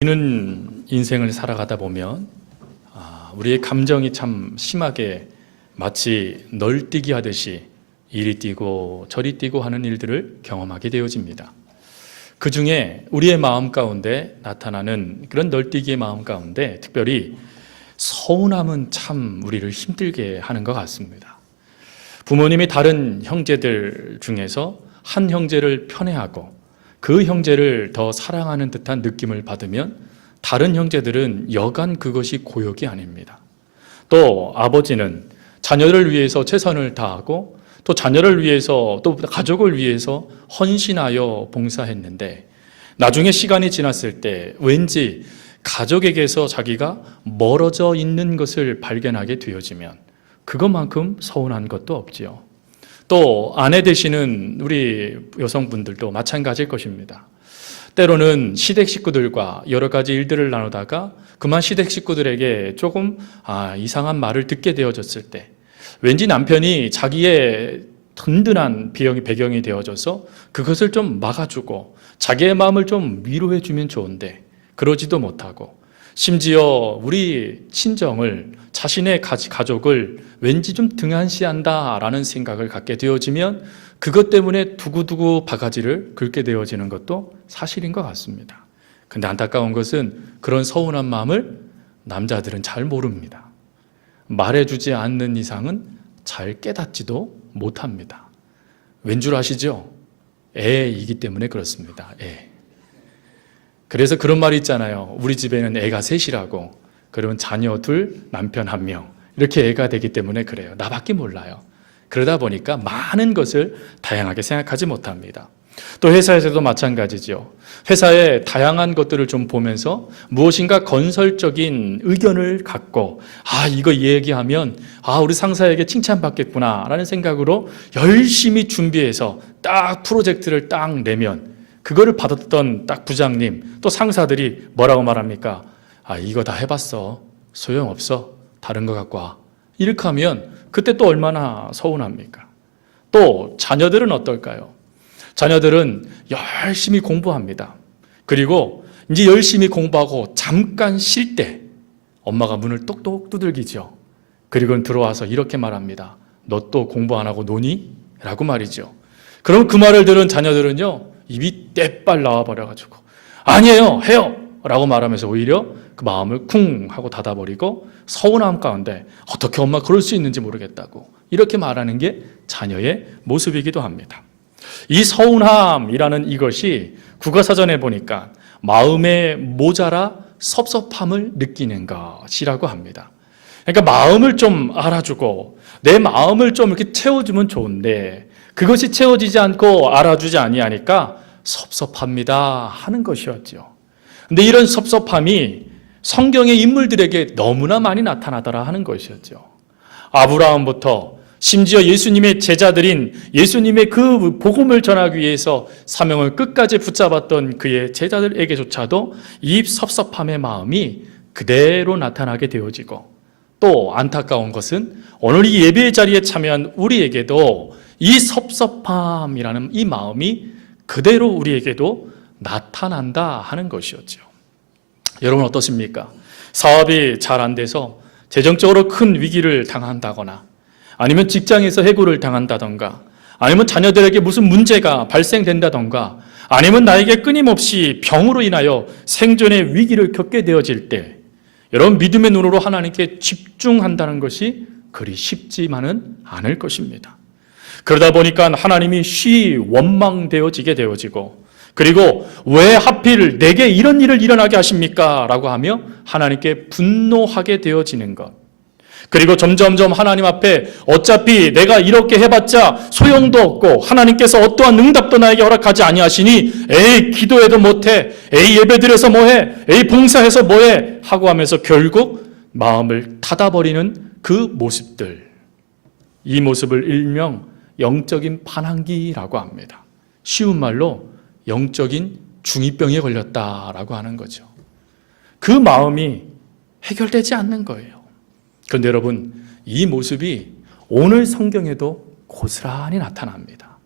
우리는 인생을 살아가다 보면 우리의 감정이 참 심하게 마치 널뛰기 하듯이 이리 뛰고 저리 뛰고 하는 일들을 경험하게 되어집니다. 그 중에 우리의 마음 가운데 나타나는 그런 널뛰기의 마음 가운데 특별히 서운함은 참 우리를 힘들게 하는 것 같습니다. 부모님이 다른 형제들 중에서 한 형제를 편애하고 그 형제를 더 사랑하는 듯한 느낌을 받으면 다른 형제들은 여간 그것이 고역이 아닙니다. 또 아버지는 자녀를 위해서 최선을 다하고 또 자녀를 위해서 또 가족을 위해서 헌신하여 봉사했는데 나중에 시간이 지났을 때 왠지 가족에게서 자기가 멀어져 있는 것을 발견하게 되어지면 그것만큼 서운한 것도 없지요. 또 아내 되시는 우리 여성분들도 마찬가지일 것입니다. 때로는 시댁 식구들과 여러 가지 일들을 나누다가 그만 시댁 식구들에게 조금 이상한 말을 듣게 되어졌을 때 왠지 남편이 자기의 든든한 배경이 되어져서 그것을 좀 막아주고 자기의 마음을 좀 위로해주면 좋은데 그러지도 못하고 심지어 우리 친정을 자신의 가족을 왠지 좀 등한시한다라는 생각을 갖게 되어지면 그것 때문에 두고두고 바가지를 긁게 되어지는 것도 사실인 것 같습니다. 근데 안타까운 것은 그런 서운한 마음을 남자들은 잘 모릅니다. 말해주지 않는 이상은 잘 깨닫지도 못합니다. 왠 줄 아시죠? 애이기 때문에 그렇습니다. 애. 그래서 그런 말이 있잖아요. 우리 집에는 애가 셋이라고. 그러면 자녀 둘, 남편 한 명. 이렇게 애가 되기 때문에 그래요. 나밖에 몰라요. 그러다 보니까 많은 것을 다양하게 생각하지 못합니다. 또 회사에서도 마찬가지죠. 회사의 다양한 것들을 좀 보면서 무엇인가 건설적인 의견을 갖고 이거 얘기하면 우리 상사에게 칭찬받겠구나 라는 생각으로 열심히 준비해서 딱 프로젝트를 딱 내면 그거를 받았던 딱 부장님 또 상사들이 뭐라고 말합니까? 이거 다 해봤어. 소용없어. 다른 거 갖고 와. 이렇게 하면 그때 또 얼마나 서운합니까? 또 자녀들은 어떨까요? 자녀들은 열심히 공부합니다. 그리고 이제 열심히 공부하고 잠깐 쉴 때 엄마가 문을 똑똑 두들기죠. 그리고는 들어와서 이렇게 말합니다. 너 또 공부 안 하고 노니? 라고 말이죠. 그럼 그 말을 들은 자녀들은요. 입이 떼빨 나와버려가지고 아니에요. 해요. 라고 말하면서 오히려 그 마음을 쿵 하고 닫아버리고 서운함 가운데 어떻게 엄마 그럴 수 있는지 모르겠다고 이렇게 말하는 게 자녀의 모습이기도 합니다. 이 서운함이라는 이것이 국어사전에 보니까 마음에 모자라 섭섭함을 느끼는 것이라고 합니다. 그러니까 마음을 좀 알아주고 내 마음을 좀 이렇게 채워주면 좋은데 그것이 채워지지 않고 알아주지 아니하니까 섭섭합니다 하는 것이었죠. 근데 이런 섭섭함이 성경의 인물들에게 너무나 많이 나타나더라 하는 것이었죠. 아브라함부터 심지어 예수님의 제자들인 예수님의 그 복음을 전하기 위해서 사명을 끝까지 붙잡았던 그의 제자들에게조차도 이 섭섭함의 마음이 그대로 나타나게 되어지고 또 안타까운 것은 오늘 이 예배의 자리에 참여한 우리에게도 이 섭섭함이라는 이 마음이 그대로 우리에게도 나타난다 하는 것이었죠. 여러분 어떠십니까? 사업이 잘 안 돼서 재정적으로 큰 위기를 당한다거나 아니면 직장에서 해고를 당한다던가 아니면 자녀들에게 무슨 문제가 발생된다던가 아니면 나에게 끊임없이 병으로 인하여 생존의 위기를 겪게 되어질 때 여러분 믿음의 눈으로 하나님께 집중한다는 것이 그리 쉽지만은 않을 것입니다. 그러다 보니까 하나님이 원망되어지게 되어지고 그리고 왜 하필 내게 이런 일을 일어나게 하십니까? 라고 하며 하나님께 분노하게 되어지는 것. 그리고 점점점 하나님 앞에 어차피 내가 이렇게 해봤자 소용도 없고 하나님께서 어떠한 응답도 나에게 허락하지 아니하시니 에이 기도해도 못해 에이 예배드려서 뭐해 에이 봉사해서 뭐해 하고 하면서 결국 마음을 닫아버리는 그 모습들 이 모습을 일명 영적인 반항기라고 합니다. 쉬운 말로 영적인 중2병에 걸렸다라고 하는 거죠. 그 마음이 해결되지 않는 거예요. 그런데 여러분 이 모습이 오늘 성경에도 고스란히 나타납니다.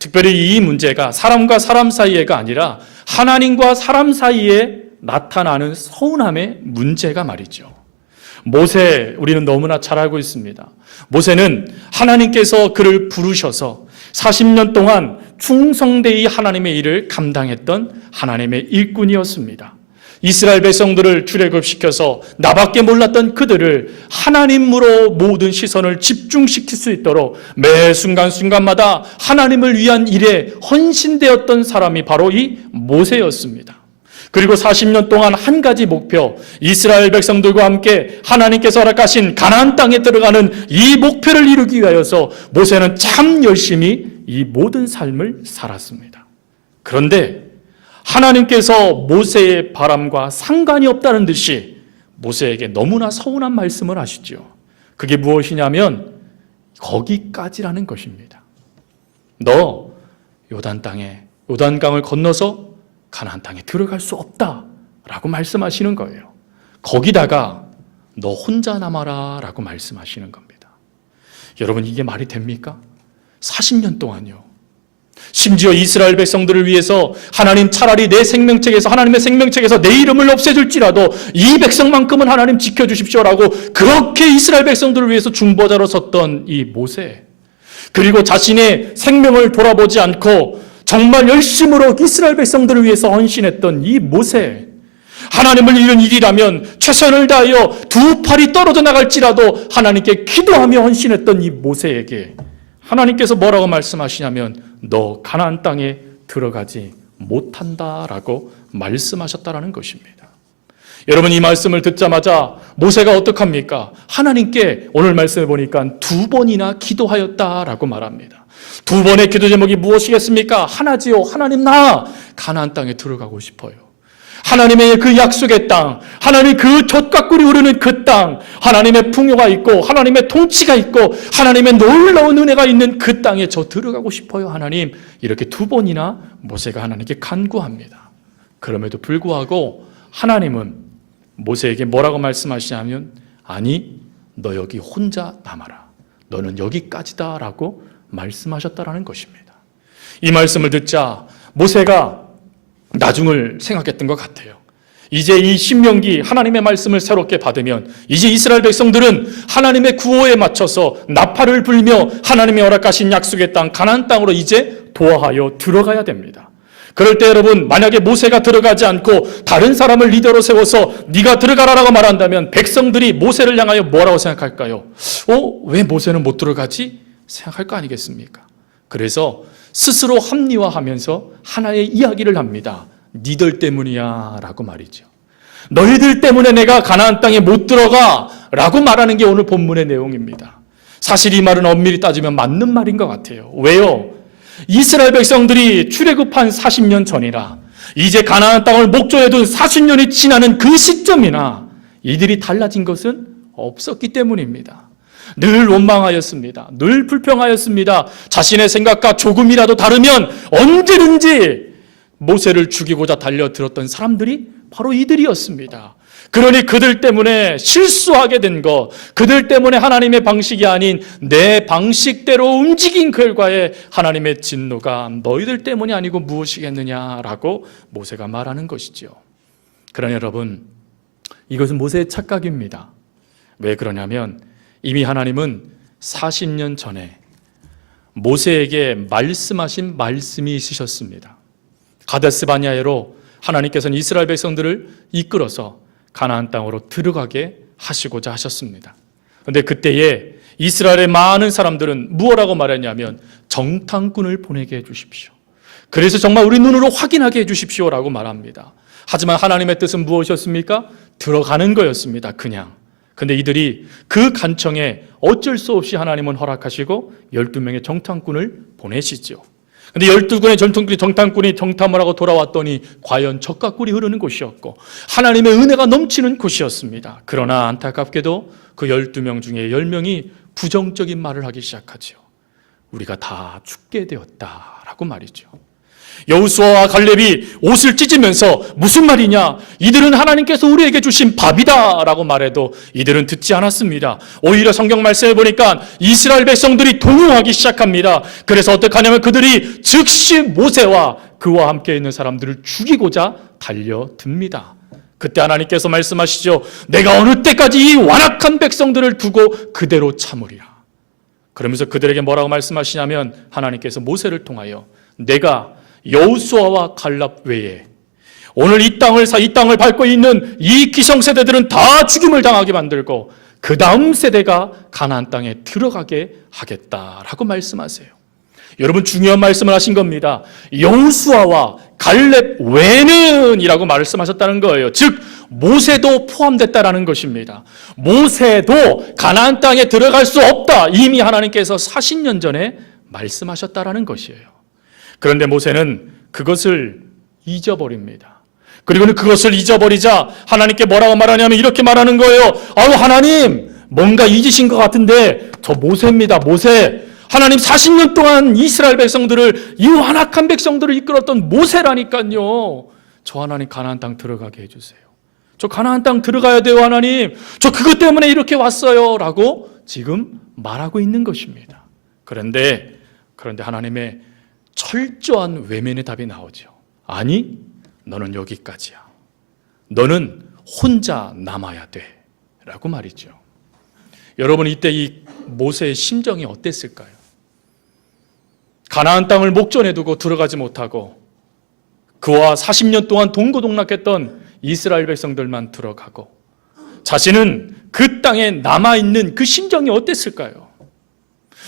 특별히 이 문제가 사람과 사람 사이에가 아니라 하나님과 사람 사이에 나타나는 서운함의 문제가 말이죠. 모세, 우리는 너무나 잘 알고 있습니다. 모세는 하나님께서 그를 부르셔서 40년 동안 충성되이 하나님의 일을 감당했던 하나님의 일꾼이었습니다. 이스라엘 백성들을 출애굽시켜서 나밖에 몰랐던 그들을 하나님으로 모든 시선을 집중시킬 수 있도록 매 순간순간마다 하나님을 위한 일에 헌신되었던 사람이 바로 이 모세였습니다. 그리고 40년 동안 한 가지 목표, 이스라엘 백성들과 함께 하나님께서 허락하신 가나안 땅에 들어가는 이 목표를 이루기 위하여서 모세는 참 열심히 이 모든 삶을 살았습니다. 그런데 하나님께서 모세의 바람과 상관이 없다는 듯이 모세에게 너무나 서운한 말씀을 하시죠. 그게 무엇이냐면 거기까지라는 것입니다. 너 요단강을 건너서 가나안 땅에 들어갈 수 없다라고 말씀하시는 거예요. 거기다가 너 혼자 남아라 라고 말씀하시는 겁니다. 여러분, 이게 말이 됩니까? 40년 동안요. 심지어 이스라엘 백성들을 위해서 하나님 차라리 내 생명책에서, 하나님의 생명책에서 내 이름을 없애줄지라도 이 백성만큼은 하나님 지켜주십시오라고 그렇게 이스라엘 백성들을 위해서 중보자로 섰던 이 모세, 그리고 자신의 생명을 돌아보지 않고 정말 열심으로 이스라엘 백성들을 위해서 헌신했던 이 모세, 하나님을 잃은 일이라면 최선을 다하여 두 팔이 떨어져 나갈지라도 하나님께 기도하며 헌신했던 이 모세에게 하나님께서 뭐라고 말씀하시냐면 너 가나안 땅에 들어가지 못한다라고 말씀하셨다라는 것입니다. 여러분, 이 말씀을 듣자마자 모세가 어떡합니까? 하나님께 오늘 말씀을 보니까 2번이나 기도하였다라고 말합니다. 2번의 기도 제목이 무엇이겠습니까? 하나지요. 하나님, 나 가나안 땅에 들어가고 싶어요. 하나님의 그 약속의 땅, 하나님의 그 젖과 꿀이 흐르는 그 땅, 하나님의 풍요가 있고 하나님의 통치가 있고 하나님의 놀라운 은혜가 있는 그 땅에 저 들어가고 싶어요. 하나님, 이렇게 2번이나 모세가 하나님께 간구합니다. 그럼에도 불구하고 하나님은 모세에게 뭐라고 말씀하시냐면 아니, 너 여기 혼자 남아라. 너는 여기까지다 라고 말씀하셨다라는 것입니다. 이 말씀을 듣자 모세가 나중을 생각했던 것 같아요. 이제 이 신명기 하나님의 말씀을 새롭게 받으면 이제 이스라엘 백성들은 하나님의 구호에 맞춰서 나팔을 불며 하나님의 허락하신 약속의 땅 가나안 땅으로 이제 도하여 들어가야 됩니다. 그럴 때 여러분, 만약에 모세가 들어가지 않고 다른 사람을 리더로 세워서 네가 들어가라라고 말한다면 백성들이 모세를 향하여 뭐라고 생각할까요? 왜 모세는 못 들어가지? 생각할 거 아니겠습니까? 그래서 스스로 합리화하면서 하나의 이야기를 합니다. 니들 때문이야 라고 말이죠. 너희들 때문에 내가 가나안 땅에 못 들어가 라고 말하는 게 오늘 본문의 내용입니다. 사실 이 말은 엄밀히 따지면 맞는 말인 것 같아요. 왜요? 이스라엘 백성들이 출애굽한 40년 전이라 이제 가나안 땅을 목전에 둔 40년이 지나는 그 시점이나 이들이 달라진 것은 없었기 때문입니다. 늘 원망하였습니다. 늘 불평하였습니다. 자신의 생각과 조금이라도 다르면 언제든지 모세를 죽이고자 달려들었던 사람들이 바로 이들이었습니다. 그러니 그들 때문에 실수하게 된 것, 그들 때문에 하나님의 방식이 아닌 내 방식대로 움직인 결과에 하나님의 진노가 너희들 때문이 아니고 무엇이겠느냐라고 모세가 말하는 것이죠. 그러나 여러분, 이것은 모세의 착각입니다. 왜 그러냐면 이미 하나님은 40년 전에 모세에게 말씀하신 말씀이 있으셨습니다. 가데스 바네아에로 하나님께서는 이스라엘 백성들을 이끌어서 가나안 땅으로 들어가게 하시고자 하셨습니다. 그런데 그때에 이스라엘의 많은 사람들은 무엇라고 말했냐면 정탐꾼을 보내게 해주십시오. 그래서 정말 우리 눈으로 확인하게 해주십시오라고 말합니다. 하지만 하나님의 뜻은 무엇이었습니까? 들어가는 거였습니다. 그냥. 근데 이들이 그 간청에 어쩔 수 없이 하나님은 허락하시고 12명의 정탐꾼을 보내시죠. 근데 12군의 정탐꾼이 정탐을 하고 돌아왔더니 과연 젖과 꿀이 흐르는 곳이었고 하나님의 은혜가 넘치는 곳이었습니다. 그러나 안타깝게도 그 12명 중에 10명이 부정적인 말을 하기 시작하죠. 우리가 다 죽게 되었다라고 말이죠. 여호수아와 갈렙이 옷을 찢으면서 무슨 말이냐, 이들은 하나님께서 우리에게 주신 밥이다 라고 말해도 이들은 듣지 않았습니다. 오히려 성경 말씀을 보니까 이스라엘 백성들이 동요하기 시작합니다. 그래서 어떻게 하냐면 그들이 즉시 모세와 그와 함께 있는 사람들을 죽이고자 달려듭니다. 그때 하나님께서 말씀하시죠. 내가 어느 때까지 이 완악한 백성들을 두고 그대로 참으리라. 그러면서 그들에게 뭐라고 말씀하시냐면 하나님께서 모세를 통하여 내가 여호수아와 갈렙 외에 오늘 이 땅을 밟고 있는 이 기성세대들은 다 죽임을 당하게 만들고 그 다음 세대가 가나안 땅에 들어가게 하겠다라고 말씀하세요. 여러분, 중요한 말씀을 하신 겁니다. 여호수아와 갈렙 외는 이라고 말씀하셨다는 거예요. 즉 모세도 포함됐다라는 것입니다. 모세도 가나안 땅에 들어갈 수 없다, 이미 하나님께서 40년 전에 말씀하셨다라는 것이에요. 그런데 모세는 그것을 잊어버립니다. 그리고는 그것을 잊어버리자 하나님께 뭐라고 말하냐면 이렇게 말하는 거예요. 아유, 하나님, 뭔가 잊으신 것 같은데 저 모세입니다. 모세. 하나님 40년 동안 이스라엘 백성들을, 이 완악한 백성들을 이끌었던 모세라니까요. 저 하나님 가나안 땅 들어가게 해주세요. 저 가나안 땅 들어가야 돼요, 하나님. 저 그것 때문에 이렇게 왔어요 라고 지금 말하고 있는 것입니다. 그런데 하나님의 철저한 외면의 답이 나오죠. 아니, 너는 여기까지야. 너는 혼자 남아야 돼 라고 말이죠. 여러분, 이때 이 모세의 심정이 어땠을까요? 가나안 땅을 목전에 두고 들어가지 못하고 그와 40년 동안 동고동락했던 이스라엘 백성들만 들어가고 자신은 그 땅에 남아있는 그 심정이 어땠을까요?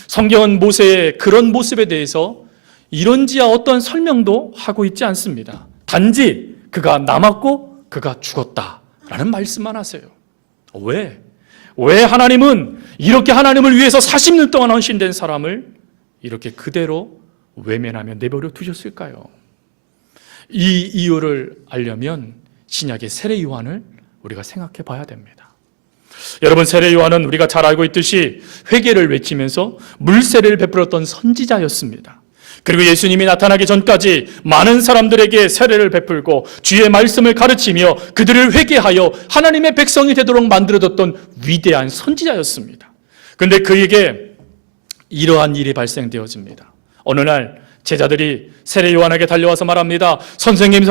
성경은 모세의 그런 모습에 대해서 이런지야 어떤 설명도 하고 있지 않습니다. 단지 그가 남았고 그가 죽었다라는 말씀만 하세요. 왜 하나님은 이렇게 하나님을 위해서 40년 동안 헌신된 사람을 이렇게 그대로 외면하며 내버려 두셨을까요? 이 이유를 알려면 신약의 세례 요한을 우리가 생각해 봐야 됩니다. 여러분, 세례 요한은 우리가 잘 알고 있듯이 회개를 외치면서 물세례를 베풀었던 선지자였습니다. 그리고 예수님이 나타나기 전까지 많은 사람들에게 세례를 베풀고 주의 말씀을 가르치며 그들을 회개하여 하나님의 백성이 되도록 만들어줬던 위대한 선지자였습니다. 그런데 그에게 이러한 일이 발생되어집니다. 어느 날 제자들이 세례 요한에게 달려와서 말합니다. 선생님,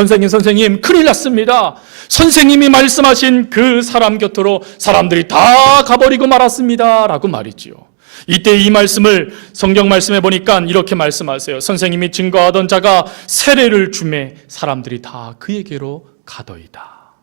큰일 났습니다. 선생님이 말씀하신 그 사람 곁으로 사람들이 다 가버리고 말았습니다 라고 말이지요. 이때 이 말씀을 성경 말씀에 보니까 이렇게 말씀하세요. 선생님이 증거하던 자가 세례를 주매 사람들이 다 그에게로 가더이다.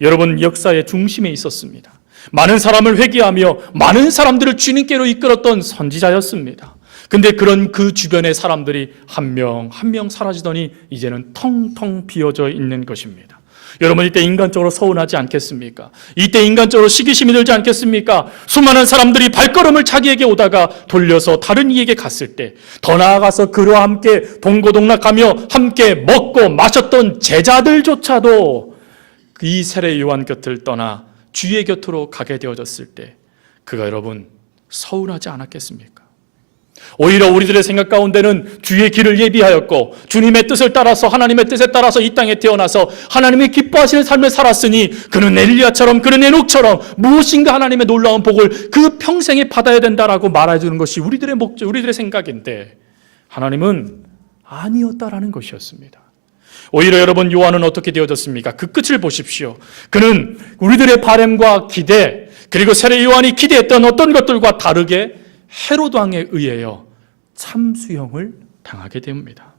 여러분, 역사의 중심에 있었습니다. 많은 사람을 회개하며 많은 사람들을 주님께로 이끌었던 선지자였습니다. 근데 그런 그 주변의 사람들이 한 명 한 명 사라지더니 이제는 텅텅 비어져 있는 것입니다. 여러분, 이때 인간적으로 서운하지 않겠습니까? 이때 인간적으로 시기심이 들지 않겠습니까? 수많은 사람들이 발걸음을 자기에게 오다가 돌려서 다른 이에게 갔을 때, 더 나아가서 그와 함께 동고동락하며 함께 먹고 마셨던 제자들조차도 이 세례 요한 곁을 떠나 주의 곁으로 가게 되어졌을 때 그가 여러분 서운하지 않았겠습니까? 오히려 우리들의 생각 가운데는 주의 길을 예비하였고 주님의 뜻을 따라서, 하나님의 뜻에 따라서 이 땅에 태어나서 하나님이 기뻐하시는 삶을 살았으니 그는 엘리야처럼, 그는 에녹처럼 무엇인가 하나님의 놀라운 복을 그 평생에 받아야 된다라고 말해주는 것이 우리들의 목적, 우리들의 생각인데 하나님은 아니었다라는 것이었습니다. 오히려 여러분, 요한은 어떻게 되어졌습니까? 그 끝을 보십시오. 그는 우리들의 바람과 기대, 그리고 세례 요한이 기대했던 어떤 것들과 다르게 헤롯 왕에 의하여 참수형을 당하게 됩니다.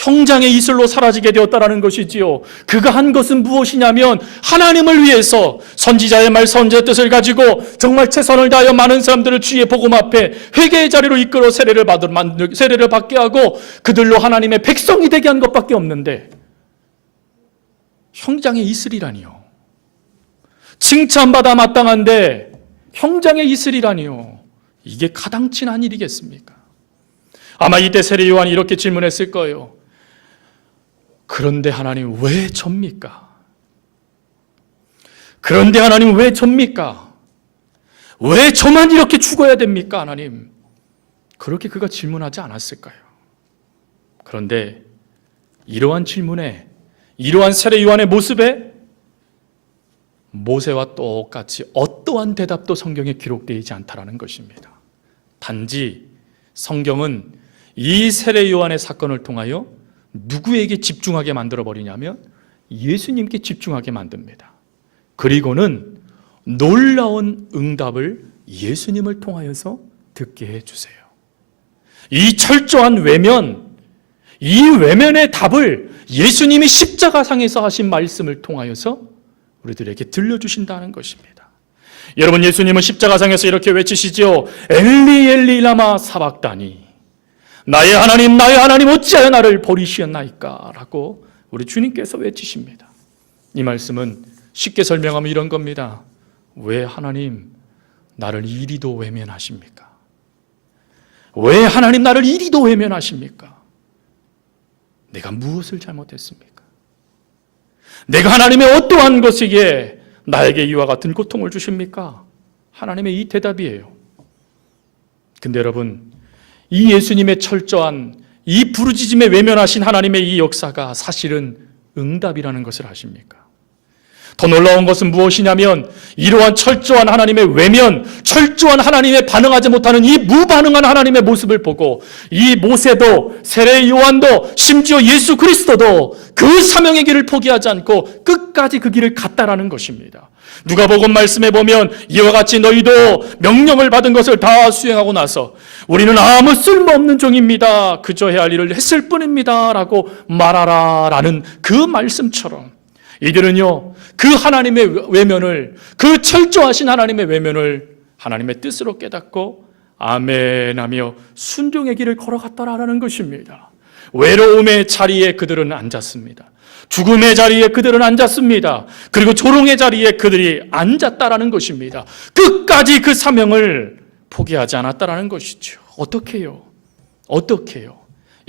형장의 이슬로 사라지게 되었다는 것이지요. 그가 한 것은 무엇이냐면 하나님을 위해서 선지자의 말, 선지자의 뜻을 가지고 정말 최선을 다하여 많은 사람들을 주의 복음 앞에 회개의 자리로 이끌어 세례를 받게 하고 그들로 하나님의 백성이 되게 한 것밖에 없는데 형장의 이슬이라니요. 칭찬받아 마땅한데 형장의 이슬이라니요. 이게 가당치는 일이겠습니까? 아마 이때 세례 요한이 이렇게 질문했을 거예요. 그런데 하나님 왜 접니까? 그런데 하나님 왜 접니까? 왜 저만 이렇게 죽어야 됩니까, 하나님? 그렇게 그가 질문하지 않았을까요? 그런데 이러한 질문에, 이러한 세례 요한의 모습에 모세와 똑같이 어떠한 대답도 성경에 기록되어 있지 않다라는 것입니다. 단지 성경은 이 세례 요한의 사건을 통하여 누구에게 집중하게 만들어 버리냐면 예수님께 집중하게 만듭니다. 그리고는 놀라운 응답을 예수님을 통하여서 듣게 해주세요. 이 철저한 외면, 이 외면의 답을 예수님이 십자가상에서 하신 말씀을 통하여서 우리들에게 들려주신다는 것입니다. 여러분, 예수님은 십자가상에서 이렇게 외치시죠. 엘리 엘리 라마 사박다니, 나의 하나님 어찌하여 나를 버리시었나이까 라고 우리 주님께서 외치십니다. 이 말씀은 쉽게 설명하면 이런 겁니다. 왜 하나님 나를 이리도 외면하십니까? 왜 하나님 나를 이리도 외면하십니까? 내가 무엇을 잘못했습니까? 내가 하나님의 어떠한 것이기에 나에게 이와 같은 고통을 주십니까? 하나님의 이 대답이에요. 근데 여러분, 이 예수님의 철저한 이 부르짖음에 외면하신 하나님의 이 역사가 사실은 응답이라는 것을 아십니까? 더 놀라운 것은 무엇이냐면 이러한 철저한 하나님의 외면, 철저한 하나님의 반응하지 못하는 이 무반응한 하나님의 모습을 보고 이 모세도, 세례 요한도, 심지어 예수 그리스도도 그 사명의 길을 포기하지 않고 끝까지 그 길을 갔다라는 것입니다. 누가복음 말씀에 보면 이와 같이 너희도 명령을 받은 것을 다 수행하고 나서 우리는 아무 쓸모없는 종입니다. 그저 해야 할 일을 했을 뿐입니다 라고 말하라 라는 그 말씀처럼 이들은요, 그 하나님의 외면을, 그 철저하신 하나님의 외면을 하나님의 뜻으로 깨닫고 아멘하며 순종의 길을 걸어갔더라라는 것입니다. 외로움의 자리에 그들은 앉았습니다. 죽음의 자리에 그들은 앉았습니다. 그리고 조롱의 자리에 그들이 앉았다라는 것입니다. 끝까지 그 사명을 포기하지 않았다라는 것이죠. 어떻게 해요? 어떻게 해요?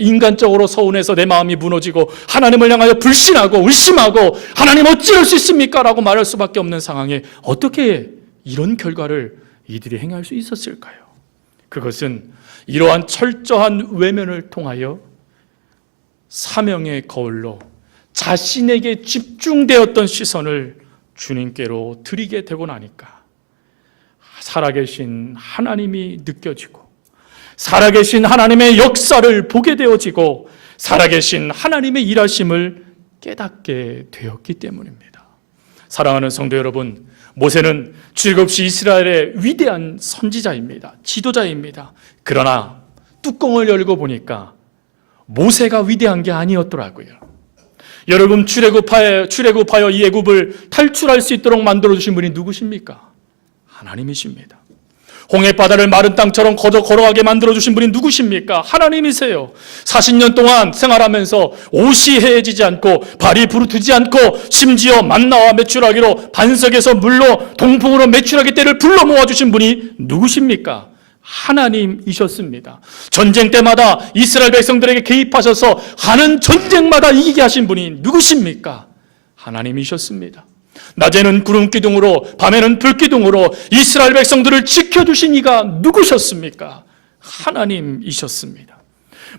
인간적으로 서운해서 내 마음이 무너지고 하나님을 향하여 불신하고 의심하고 하나님 어찌할 수 있습니까? 라고 말할 수밖에 없는 상황에 어떻게 이런 결과를 이들이 행할 수 있었을까요? 그것은 이러한 철저한 외면을 통하여 사명의 거울로 자신에게 집중되었던 시선을 주님께로 드리게 되고 나니까 살아계신 하나님이 느껴지고 살아계신 하나님의 역사를 보게 되어지고 살아계신 하나님의 일하심을 깨닫게 되었기 때문입니다. 사랑하는 성도 여러분, 모세는 출애굽시 이스라엘의 위대한 선지자입니다. 지도자입니다. 그러나 뚜껑을 열고 보니까 모세가 위대한 게 아니었더라고요. 여러분, 출애굽하여 이 애굽을 탈출할 수 있도록 만들어주신 분이 누구십니까? 하나님이십니다. 홍해바다를 마른 땅처럼 거저 걸어가게 만들어주신 분이 누구십니까? 하나님이세요. 40년 동안 생활하면서 옷이 해지지 않고 발이 부르트지 않고 심지어 만나와 메추라기로 반석에서 물로 동풍으로 메추라기 떼를 불러 모아주신 분이 누구십니까? 하나님이셨습니다. 전쟁 때마다 이스라엘 백성들에게 개입하셔서 하는 전쟁마다 이기게 하신 분이 누구십니까? 하나님이셨습니다. 낮에는 구름 기둥으로 밤에는 불 기둥으로 이스라엘 백성들을 지켜주신 이가 누구셨습니까? 하나님이셨습니다.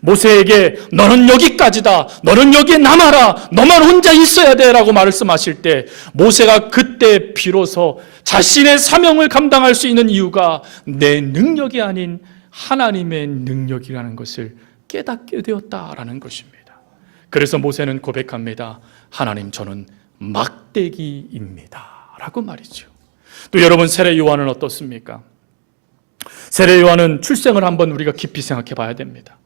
모세에게 너는 여기까지다, 너는 여기에 남아라, 너만 혼자 있어야 돼 라고 말씀하실 때 모세가 그때 비로소 자신의 사명을 감당할 수 있는 이유가 내 능력이 아닌 하나님의 능력이라는 것을 깨닫게 되었다라는 것입니다. 그래서 모세는 고백합니다. 하나님, 저는 막대기입니다 라고 말이죠. 또 여러분, 세례 요한은 어떻습니까? 세례 요한은 출생을 한번 우리가 깊이 생각해 봐야 됩니다.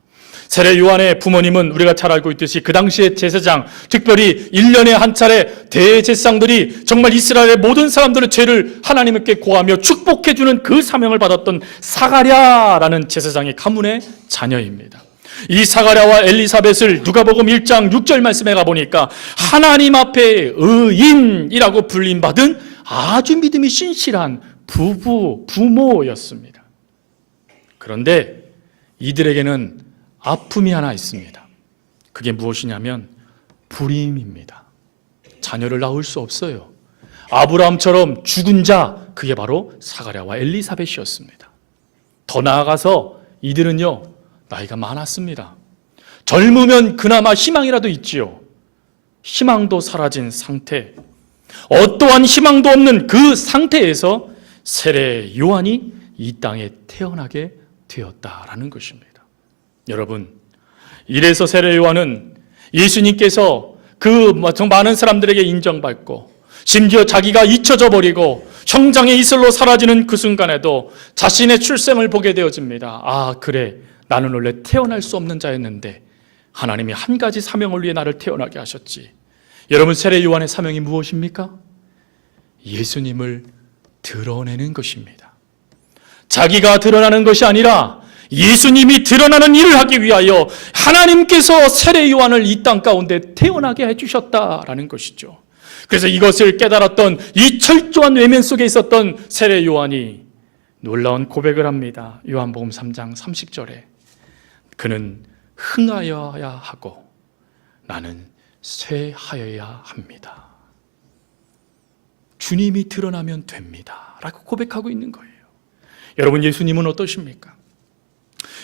세례 요한의 부모님은 우리가 잘 알고 있듯이 그 당시의 제사장, 특별히 1년에 한 차례 대제사장들이 정말 이스라엘의 모든 사람들의 죄를 하나님께 고하며 축복해주는 그 사명을 받았던 사가랴라는 제사장의 가문의 자녀입니다. 이 사가랴와 엘리사벳을 누가복음 1장 6절 말씀에 가보니까 하나님 앞에 의인이라고 불림받은 아주 믿음이 신실한 부모였습니다. 그런데 이들에게는 아픔이 하나 있습니다. 그게 무엇이냐면 불임입니다. 자녀를 낳을 수 없어요. 아브라함처럼 죽은 자, 그게 바로 사가랴와 엘리사벳이었습니다. 더 나아가서 이들은요, 나이가 많았습니다. 젊으면 그나마 희망이라도 있지요. 희망도 사라진 상태, 어떠한 희망도 없는 그 상태에서 세례 요한이 이 땅에 태어나게 되었다라는 것입니다. 여러분, 이래서 세례 요한은 예수님께서 그 많은 사람들에게 인정받고 심지어 자기가 잊혀져 버리고 형장의 이슬로 사라지는 그 순간에도 자신의 출생을 보게 되어집니다. 아, 그래, 나는 원래 태어날 수 없는 자였는데 하나님이 한 가지 사명을 위해 나를 태어나게 하셨지. 여러분, 세례 요한의 사명이 무엇입니까? 예수님을 드러내는 것입니다. 자기가 드러나는 것이 아니라 예수님이 드러나는 일을 하기 위하여 하나님께서 세례 요한을 이 땅 가운데 태어나게 해주셨다라는 것이죠. 그래서 이것을 깨달았던 이 철저한 외면 속에 있었던 세례 요한이 놀라운 고백을 합니다. 요한복음 3장 30절에 그는 흥하여야 하고 나는 쇠하여야 합니다. 주님이 드러나면 됩니다 라고 고백하고 있는 거예요. 여러분, 예수님은 어떠십니까?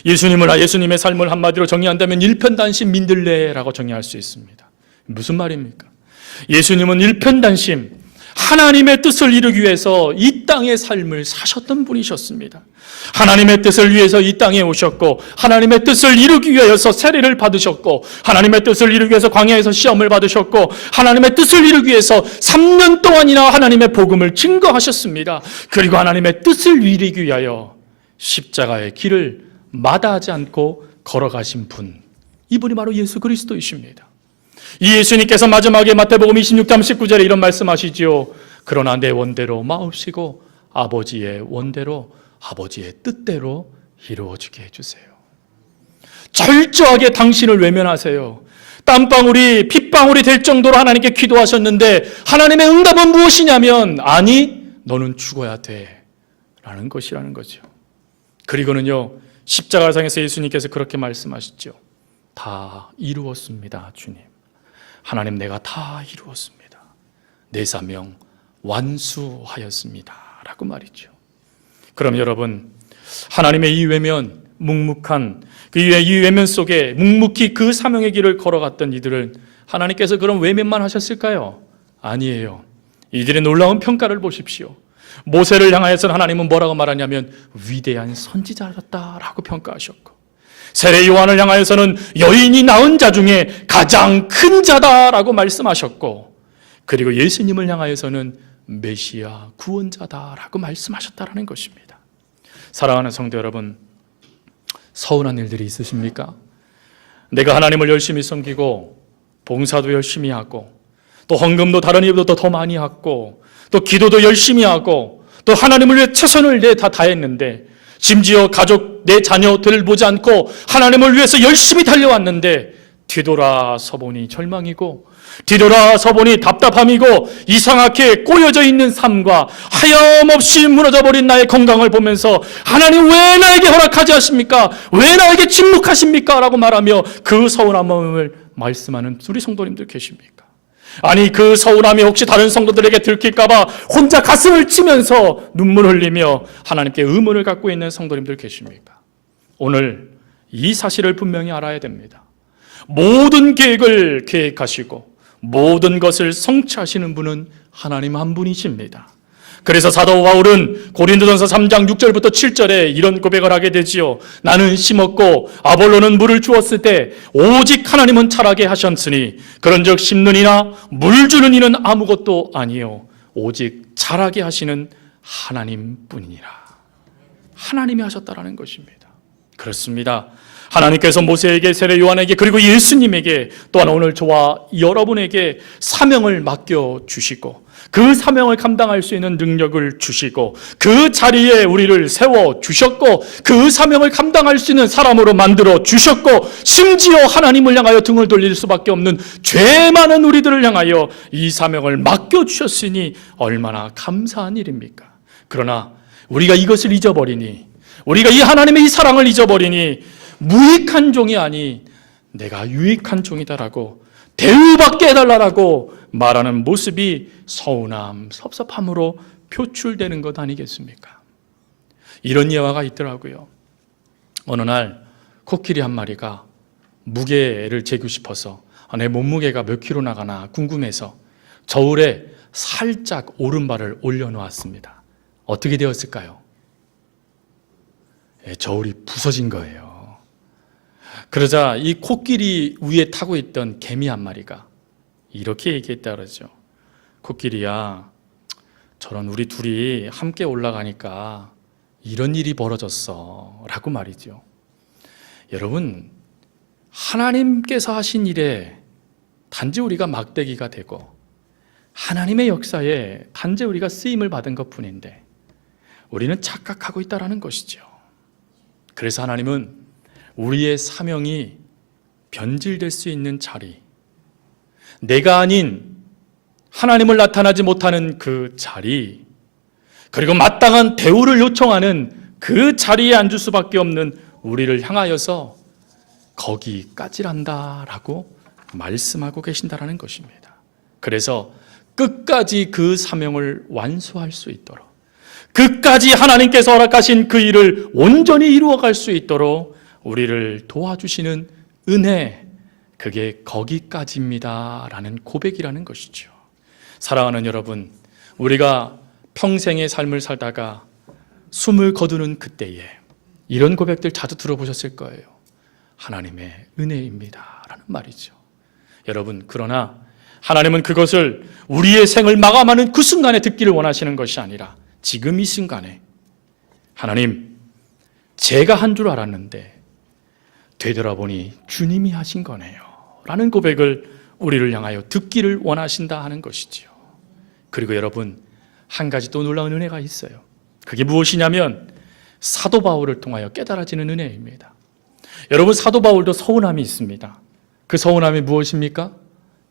예수님의 삶을 한마디로 정의한다면 일편단심 민들레라고 정의할 수 있습니다. 무슨 말입니까? 예수님은 일편단심 하나님의 뜻을 이루기 위해서 이 땅의 삶을 사셨던 분이셨습니다. 하나님의 뜻을 위해서 이 땅에 오셨고 하나님의 뜻을 이루기 위해서 세례를 받으셨고 하나님의 뜻을 이루기 위해서 광야에서 시험을 받으셨고 하나님의 뜻을 이루기 위해서 3년 동안이나 하나님의 복음을 증거하셨습니다. 그리고 하나님의 뜻을 이루기 위하여 십자가의 길을 마다하지 않고 걸어가신 분, 이분이 바로 예수 그리스도이십니다. 이 예수님께서 마지막에 마태복음 26장 19절에 이런 말씀하시지요. 그러나 내 원대로 마옵시고 아버지의 원대로 아버지의 뜻대로 이루어지게 해주세요. 철저하게 당신을 외면하세요. 땀방울이 핏방울이 될 정도로 하나님께 기도하셨는데 하나님의 응답은 무엇이냐면 아니, 너는 죽어야 돼 라는 것이라는 거죠. 그리고는요, 십자가상에서 예수님께서 그렇게 말씀하시죠. 다 이루었습니다, 주님. 하나님, 내가 다 이루었습니다. 내 사명 완수하였습니다 라고 말이죠. 그럼 여러분, 하나님의 이 외면, 묵묵한 이 외면 속에 묵묵히 그 사명의 길을 걸어갔던 이들은 하나님께서 그런 외면만 하셨을까요? 아니에요. 이들의 놀라운 평가를 보십시오. 모세를 향하여서 하나님은 뭐라고 말하냐면 위대한 선지자였다라고 평가하셨고, 세례 요한을 향하여서는 여인이 낳은 자 중에 가장 큰 자다라고 말씀하셨고, 그리고 예수님을 향하여서는 메시아 구원자다라고 말씀하셨다라는 것입니다. 사랑하는 성도 여러분, 서운한 일들이 있으십니까? 내가 하나님을 열심히 섬기고 봉사도 열심히 하고 또 헌금도 다른 이보다 더 많이 하고 또 기도도 열심히 하고 또 하나님을 위해 최선을 다 다했는데, 심지어 가족, 내 자녀들을 보지 않고 하나님을 위해서 열심히 달려왔는데 뒤돌아서 보니 절망이고 뒤돌아서 보니 답답함이고 이상하게 꼬여져 있는 삶과 하염없이 무너져버린 나의 건강을 보면서 하나님 왜 나에게 허락하지 않습니까? 왜 나에게 침묵하십니까? 라고 말하며 그 서운한 마음을 말씀하는 우리 성도님들 계십니까? 아니, 그 서운함이 혹시 다른 성도들에게 들킬까봐 혼자 가슴을 치면서 눈물 흘리며 하나님께 의문을 갖고 있는 성도님들 계십니까? 오늘 이 사실을 분명히 알아야 됩니다. 모든 계획을 계획하시고 모든 것을 성취하시는 분은 하나님 한 분이십니다. 그래서 사도 바울은 고린도전서 3장 6절부터 7절에 이런 고백을 하게 되지요. 나는 심었고 아볼로는 물을 주었을 때 오직 하나님은 자라게 하셨으니 그런즉 심는 이나 물 주는 이는 아무것도 아니요 오직 자라게 하시는 하나님뿐이니라. 하나님이 하셨다라는 것입니다. 그렇습니다. 하나님께서 모세에게, 세례 요한에게, 그리고 예수님에게, 또한 오늘 저와 여러분에게 사명을 맡겨주시고 그 사명을 감당할 수 있는 능력을 주시고 그 자리에 우리를 세워주셨고 그 사명을 감당할 수 있는 사람으로 만들어 주셨고, 심지어 하나님을 향하여 등을 돌릴 수밖에 없는 죄 많은 우리들을 향하여 이 사명을 맡겨주셨으니 얼마나 감사한 일입니까? 그러나 우리가 이것을 잊어버리니, 우리가 이 하나님의 이 사랑을 잊어버리니 무익한 종이 아니 내가 유익한 종이다라고 대우받게 해달라고 말하는 모습이 서운함, 섭섭함으로 표출되는 것 아니겠습니까? 이런 예화가 있더라고요. 어느 날 코끼리 한 마리가 무게를 재고 싶어서 내 몸무게가 몇 킬로 나가나 궁금해서 저울에 살짝 오른발을 올려놓았습니다. 어떻게 되었을까요? 저울이 부서진 거예요. 그러자 이 코끼리 위에 타고 있던 개미 한 마리가 이렇게 얘기했다 그러죠. 코끼리야, 저런 우리 둘이 함께 올라가니까 이런 일이 벌어졌어 라고 말이죠. 여러분, 하나님께서 하신 일에 단지 우리가 막대기가 되고 하나님의 역사에 단지 우리가 쓰임을 받은 것뿐인데 우리는 착각하고 있다는 것이죠. 그래서 하나님은 우리의 사명이 변질될 수 있는 자리, 내가 아닌 하나님을 나타나지 못하는 그 자리, 그리고 마땅한 대우를 요청하는 그 자리에 앉을 수밖에 없는 우리를 향하여서 거기까지란다라고 말씀하고 계신다라는 것입니다. 그래서 끝까지 그 사명을 완수할 수 있도록, 끝까지 하나님께서 허락하신 그 일을 온전히 이루어갈 수 있도록 우리를 도와주시는 은혜, 그게 거기까지입니다 라는 고백이라는 것이죠. 사랑하는 여러분, 우리가 평생의 삶을 살다가 숨을 거두는 그때에 이런 고백들 자주 들어보셨을 거예요. 하나님의 은혜입니다 라는 말이죠. 여러분, 그러나 하나님은 그것을 우리의 생을 마감하는 그 순간에 듣기를 원하시는 것이 아니라 지금 이 순간에, 하나님, 제가 한 줄 알았는데 되돌아보니 주님이 하신 거네요 라는 고백을 우리를 향하여 듣기를 원하신다 하는 것이지요. 그리고 여러분, 한 가지 또 놀라운 은혜가 있어요. 그게 무엇이냐면 사도 바울을 통하여 깨달아지는 은혜입니다. 여러분, 사도 바울도 서운함이 있습니다. 그 서운함이 무엇입니까?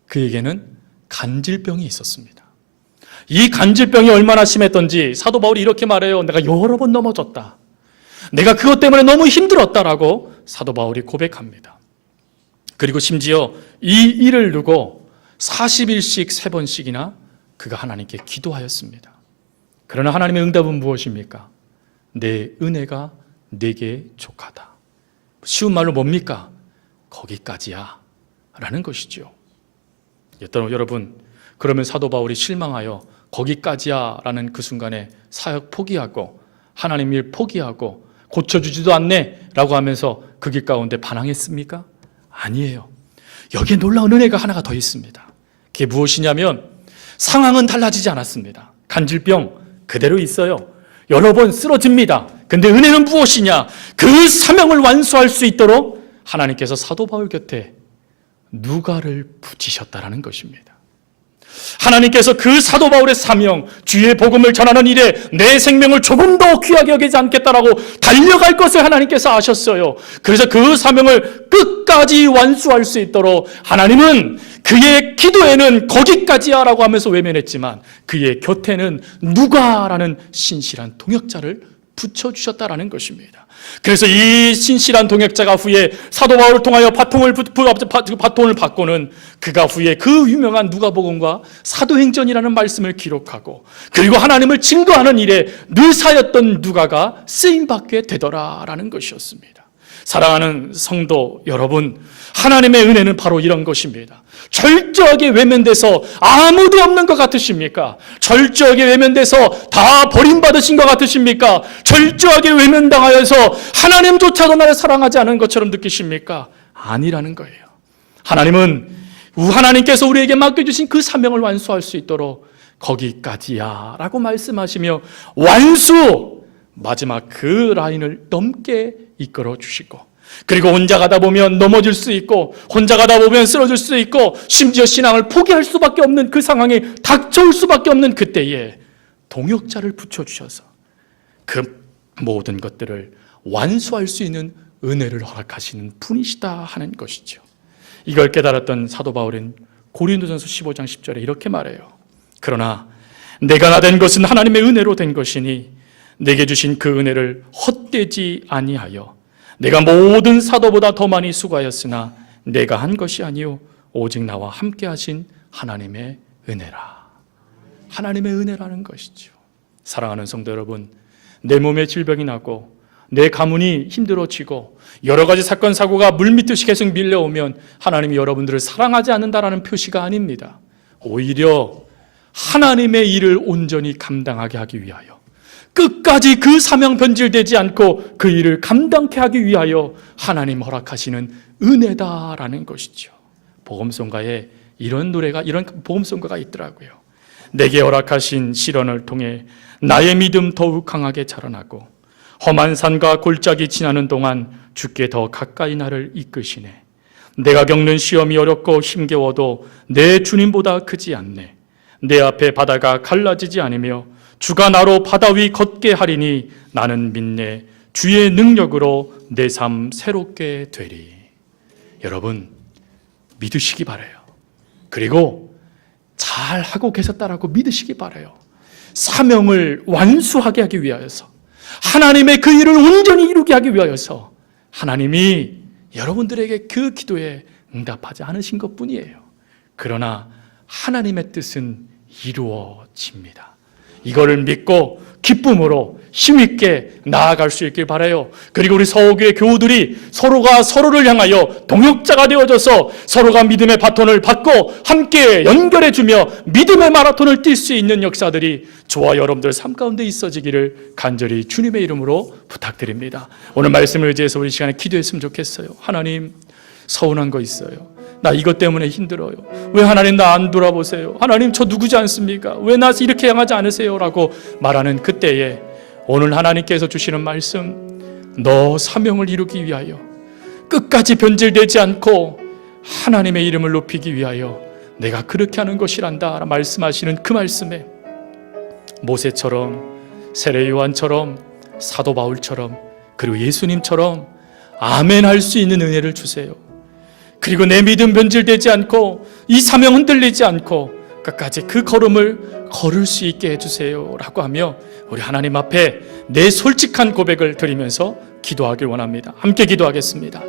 그에게는 간질병이 있었습니다. 이 간질병이 얼마나 심했던지 사도 바울이 이렇게 말해요. 내가 여러 번 넘어졌다. 내가 그것 때문에 너무 힘들었다라고 사도 바울이 고백합니다. 그리고 심지어 이 일을 두고 40일씩 3번씩이나 그가 하나님께 기도하였습니다. 그러나 하나님의 응답은 무엇입니까? 내 은혜가 내게 족하다. 쉬운 말로 뭡니까? 거기까지야 라는 것이죠. 여러분, 그러면 사도 바울이 실망하여 거기까지야 라는 그 순간에 사역 포기하고 하나님 일 포기하고 고쳐주지도 않네 라고 하면서 그 길 가운데 반항했습니까? 아니에요. 여기에 놀라운 은혜가 하나가 더 있습니다. 그게 무엇이냐면 상황은 달라지지 않았습니다. 간질병 그대로 있어요. 여러 번 쓰러집니다. 근데 은혜는 무엇이냐? 그 사명을 완수할 수 있도록 하나님께서 사도 바울 곁에 누가를 붙이셨다라는 것입니다. 하나님께서 그 사도 바울의 사명, 주의 복음을 전하는 일에 내 생명을 조금 더 귀하게 여기지 않겠다라고 달려갈 것을 하나님께서 아셨어요. 그래서 그 사명을 끝까지 완수할 수 있도록 하나님은 그의 기도에는 거기까지야 라고 하면서 외면했지만 그의 곁에는 누가라는 신실한 동역자를 붙여주셨다라는 것입니다. 그래서 이 신실한 동역자가 후에 사도 바울을 통하여 바통을 받고는 그가 후에 그 유명한 누가복음과 사도행전이라는 말씀을 기록하고 그리고 하나님을 증거하는 일에 늘 사였던 누가가 쓰임받게 되더라라는 것이었습니다. 사랑하는 성도 여러분, 하나님의 은혜는 바로 이런 것입니다. 철저하게 외면돼서 아무도 없는 것 같으십니까? 철저하게 외면돼서 다 버림받으신 것 같으십니까? 철저하게 외면당하여서 하나님조차도 나를 사랑하지 않은 것처럼 느끼십니까? 아니라는 거예요. 하나님께서 우리에게 맡겨주신 그 사명을 완수할 수 있도록 거기까지야 라고 말씀하시며 완수, 마지막 그 라인을 넘게 이끌어 주시고 그리고 혼자 가다 보면 넘어질 수 있고 혼자 가다 보면 쓰러질 수 있고 심지어 신앙을 포기할 수밖에 없는 그 상황에 닥쳐올 수밖에 없는 그때에 동역자를 붙여주셔서 그 모든 것들을 완수할 수 있는 은혜를 허락하시는 분이시다 하는 것이죠. 이걸 깨달았던 사도 바울은 고린도전서 15장 10절에 이렇게 말해요. 그러나 내가 나 된 것은 하나님의 은혜로 된 것이니 내게 주신 그 은혜를 헛되지 아니하여 내가 모든 사도보다 더 많이 수고하였으나 내가 한 것이 아니요 오직 나와 함께 하신 하나님의 은혜라. 하나님의 은혜라는 것이죠. 사랑하는 성도 여러분, 내 몸에 질병이 나고 내 가문이 힘들어지고 여러 가지 사건 사고가 물밀듯이 계속 밀려오면 하나님이 여러분들을 사랑하지 않는다라는 표시가 아닙니다. 오히려 하나님의 일을 온전히 감당하게 하기 위하여 끝까지 그 사명 변질되지 않고 그 일을 감당케 하기 위하여 하나님 허락하시는 은혜다라는 것이죠. 복음송가에 이런 노래가, 이런 복음송가가 있더라고요. 내게 허락하신 시련을 통해 나의 믿음 더욱 강하게 자라나고 험한 산과 골짜기 지나는 동안 주께 더 가까이 나를 이끄시네. 내가 겪는 시험이 어렵고 힘겨워도 내 주님보다 크지 않네. 내 앞에 바다가 갈라지지 않으며 주가 나로 바다 위 걷게 하리니 나는 믿네. 주의 능력으로 내 삶 새롭게 되리. 여러분, 믿으시기 바라요. 그리고 잘 하고 계셨다라고 믿으시기 바라요. 사명을 완수하게 하기 위하여서, 하나님의 그 일을 온전히 이루게 하기 위하여서 하나님이 여러분들에게 그 기도에 응답하지 않으신 것뿐이에요. 그러나 하나님의 뜻은 이루어집니다. 이거를 믿고 기쁨으로 힘있게 나아갈 수 있길 바라요. 그리고 우리 서호교회 교우들이 서로가 서로를 향하여 동역자가 되어져서 서로가 믿음의 바톤을 받고 함께 연결해주며 믿음의 마라톤을 뛸 수 있는 역사들이 저와 여러분들 삶 가운데 있어지기를 간절히 주님의 이름으로 부탁드립니다. 오늘 말씀을 의지해서 우리 시간에 기도했으면 좋겠어요. 하나님, 서운한 거 있어요. 나 이것 때문에 힘들어요. 왜 하나님 나 안 돌아보세요? 하나님 저 누구지 않습니까? 왜 나 이렇게 향하지 않으세요? 라고 말하는 그때에 오늘 하나님께서 주시는 말씀, 너 사명을 이루기 위하여 끝까지 변질되지 않고 하나님의 이름을 높이기 위하여 내가 그렇게 하는 것이란다 말씀하시는 그 말씀에 모세처럼, 세례 요한처럼, 사도 바울처럼, 그리고 예수님처럼 아멘 할 수 있는 은혜를 주세요. 그리고 내 믿음 변질되지 않고 이 사명 흔들리지 않고 끝까지 그 걸음을 걸을 수 있게 해주세요 라고 하며 우리 하나님 앞에 내 솔직한 고백을 드리면서 기도하길 원합니다. 함께 기도하겠습니다.